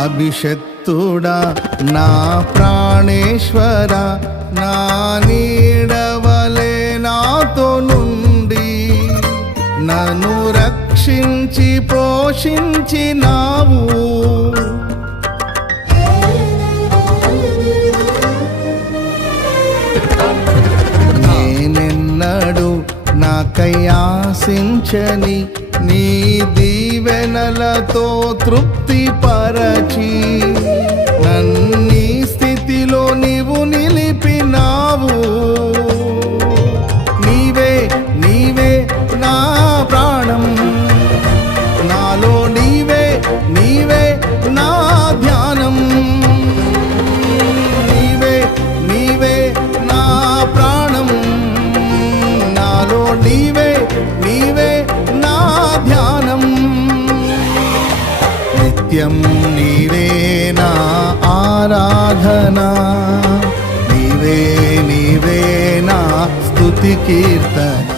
అభిషక్తుడా నా ప్రాణేశ్వర, నా నీడవలే నాతో నుండి నన్ను రక్షించి పోషించినావు. నేనెన్నడు నాకై ఆశించని నీ దీవెనలతో తృప్తి పరచి నన్నీ స్థితిలో నీవు నిలిపినావు. నీవే నీవే నా ప్రాణం, నాలో నీవే నీవే నా ధ్యానం. నీవే నీవే నా ప్రాణం, నాలో నీవే నీవే నా ధ్యానం. నిత్యం నీవే నా ఆరాధనా, నీవే నీవే నా స్తుతి కీర్తన.